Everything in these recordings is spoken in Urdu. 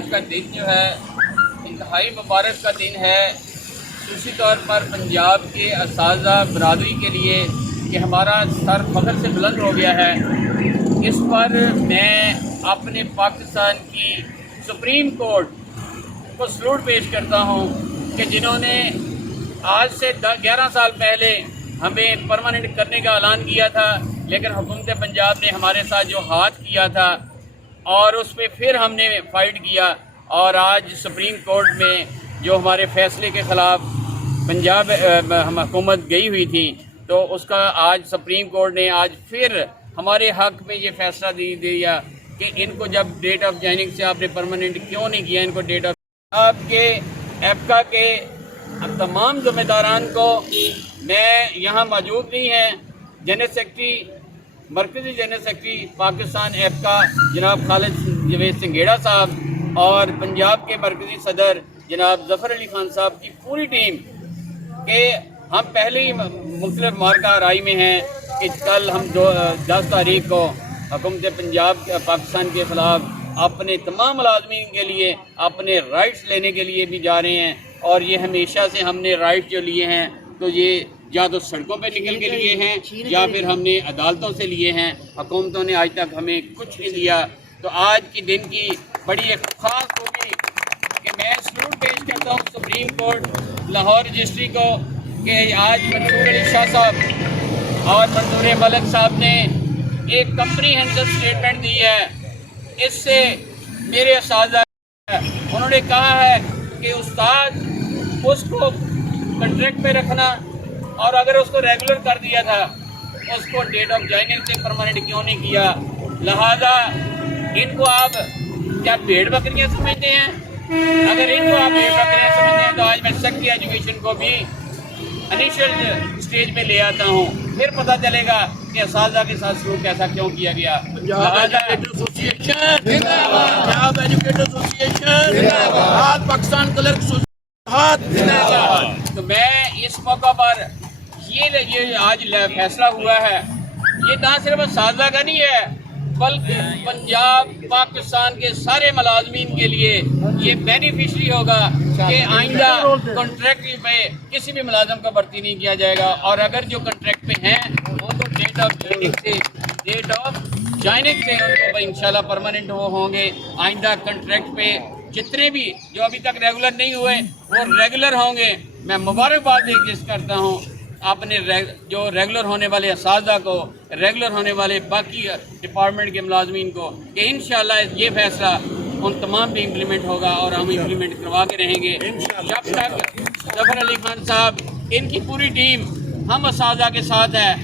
آج کا دن جو ہے انتہائی مبارک کا دن ہے، خصوصی طور پر پنجاب کے اساتذہ برادری کے لیے کہ ہمارا سر فخر سے بلند ہو گیا ہے۔ اس پر میں اپنے پاکستان کی سپریم کورٹ کو سلوٹ پیش کرتا ہوں کہ جنہوں نے آج سے 11 سال پہلے ہمیں پرماننٹ کرنے کا اعلان کیا تھا، لیکن حکومت پنجاب نے ہمارے ساتھ جو ہاتھ کیا تھا اور اس پہ پھر ہم نے فائٹ کیا، اور آج سپریم کورٹ میں جو ہمارے فیصلے کے خلاف پنجاب حکومت گئی ہوئی تھی، تو اس کا آج سپریم کورٹ نے آج پھر ہمارے حق میں یہ فیصلہ دیا کہ ان کو جب ڈیٹ آف جوائننگ سے آپ نے پرماننٹ کیوں نہیں کیا، ان کو ڈیٹ آف آپ کے ایپکا کے تمام ذمہ داران کو، میں یہاں موجود نہیں ہیں، جنرل سیکرٹری مرکزی جنرل سیکرٹری پاکستان ایپکا جناب خالد جاوید سنگھیڑا صاحب اور پنجاب کے مرکزی صدر جناب ظفر علی خان صاحب کی پوری ٹیم کہ ہم پہلے ہی مختلف مارکہ آرائی میں ہیں کہ کل ہم 10 تاریخ کو حکومت پنجاب پاکستان کے خلاف اپنے تمام ملازمین کے لیے اپنے رائٹس لینے کے لیے بھی جا رہے ہیں، اور یہ ہمیشہ سے ہم نے رائٹس جو لیے ہیں تو یہ یا تو سڑکوں پہ نکل کے لیے ہیں یا پھر ہم نے عدالتوں سے لیے ہیں، حکومتوں نے آج تک ہمیں کچھ نہیں دیا۔ تو آج کی دن کی بڑی ایک خاص خوبی کہ میں سلوٹ پیش کرتا ہوں سپریم کورٹ لاہور رجسٹری کو کہ آج منصور علی شاہ صاحب اور منظور ملک صاحب نے ایک کمپریہنسو اسٹیٹمنٹ دی ہے۔ اس سے میرے اساتذہ انہوں نے کہا ہے کہ استاد اس کو کنٹریکٹ پہ رکھنا، اور اگر اس کو ریگولر کر دیا تھا اس کو ڈیٹ آف جوائننگ سے پرماننٹ کیوں نہیں کیا، لہذا ان کو آپ کیا بھیڑ بکریاں سمجھتے ہیں؟ اگر ان کو آپ بھیڑ بکریاں سمجھتے ہیں تو آج میں سیکٹری ایجوکیشن کو بھی انیشل سٹیج پہ لے آتا ہوں، پھر پتہ چلے گا کہ اساتذہ کے ساتھ سلوک کیسا کیوں کیا گیا۔ پاکستان کلرک، تو میں اس موقع پر یہ آج فیصلہ ہوا ہے، یہ نہ صرف اساتذہ کا نہیں ہے بلکہ پنجاب پاکستان کے سارے ملازمین کے لیے یہ بینیفیشری ہوگا کہ آئندہ کنٹریکٹ پہ کسی بھی ملازم کا بھرتی نہیں کیا جائے گا، اور اگر جو کنٹریکٹ پہ ہیں وہ تو ڈیٹ آف جوائننگ سے ان کو انشاءاللہ پرماننٹ ہوں گے۔ آئندہ کنٹریکٹ پہ جتنے بھی جو ابھی تک ریگولر نہیں ہوئے وہ ریگولر ہوں گے۔ میں مبارکباد پیش کرتا ہوں اپنے جو ریگولر ہونے والے اساتذہ کو، ریگولر ہونے والے باقی ڈپارٹمنٹ کے ملازمین کو کہ انشاءاللہ یہ فیصلہ ان تمام بھی امپلیمنٹ ہوگا اور ہم امپلیمنٹ کروا کے رہیں گے جب تک ظفر علی خان صاحب ان کی پوری ٹیم ہم اساتذہ کے ساتھ ہے،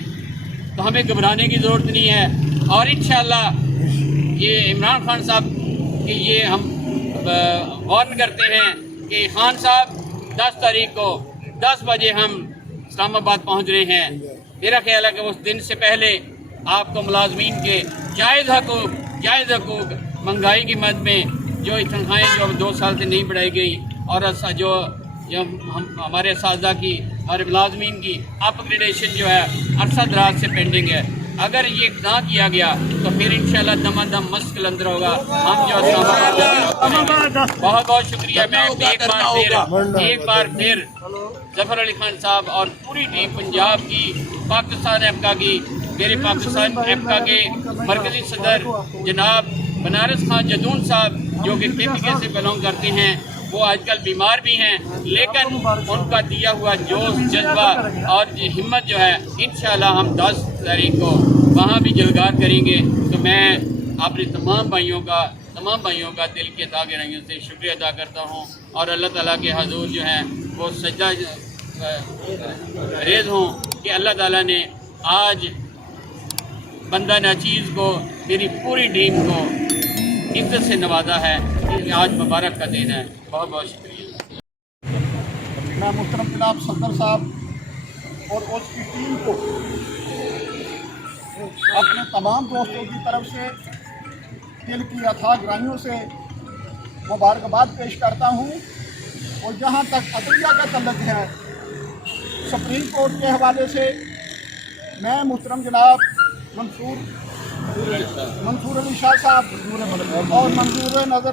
تو ہمیں گھبرانے کی ضرورت نہیں ہے۔ اور انشاءاللہ یہ عمران خان صاحب کہ یہ ہم وارن کرتے ہیں کہ خان صاحب 10 تاریخ کو 10 بجے ہم اسلام آباد پہنچ رہے ہیں۔ میرا خیال ہے کہ اس دن سے پہلے آپ کو ملازمین کے جائز حقوق مہنگائی کی مد میں جو تنخواہیں جو 2 سال سے نہیں بڑھائی گئی، اور جو ہمارے اساتذہ کی ہمارے ملازمین کی اپ گریڈیشن جو ہے عرصہ دراز سے پینڈنگ ہے، اگر یہ نہ کیا گیا تو پھر انشاءاللہ دم دم مست کلندر ہوگا۔ ہم جو بہت بہت شکریہ۔ میں ایک بار پھر ظفر علی خان صاحب اور پوری ٹیم پنجاب کی، پاکستان ایپکا کی، میرے پاکستان ایپکا کے مرکزی صدر جناب بنارس خان جدون صاحب جو کہ KPK سے بلونگ کرتے ہیں، وہ آج کل بیمار بھی ہیں، لیکن ان کا دیا ہوا جوش، جذبہ اور ہمت جو ہے انشاءاللہ ہم 10 تاریخ کو وہاں بھی جلگار کریں گے۔ تو میں اپنے تمام بھائیوں کا دل کے تہ گہرائیوں سے شکریہ ادا کرتا ہوں، اور اللہ تعالیٰ کے حضور جو ہیں وہ سجدہ ریز ہوں کہ اللہ تعالیٰ نے آج بندہ ناچیز کو، میری پوری ٹیم کو عزت سے نوازا ہے۔ آج مبارک کا دن ہے۔ بہت بہت شکریہ۔ میں محترم جناب صدر صاحب اور اس کی ٹیم کو اپنے تمام دوستوں کی طرف سے دل کی اتھاہ گہرائیوں سے مبارکباد پیش کرتا ہوں، اور جہاں تک عدلیہ کا تعلق ہے، سپریم کورٹ کے حوالے سے میں محترم جناب منصور علی شاہ صاحب اور منظور نظر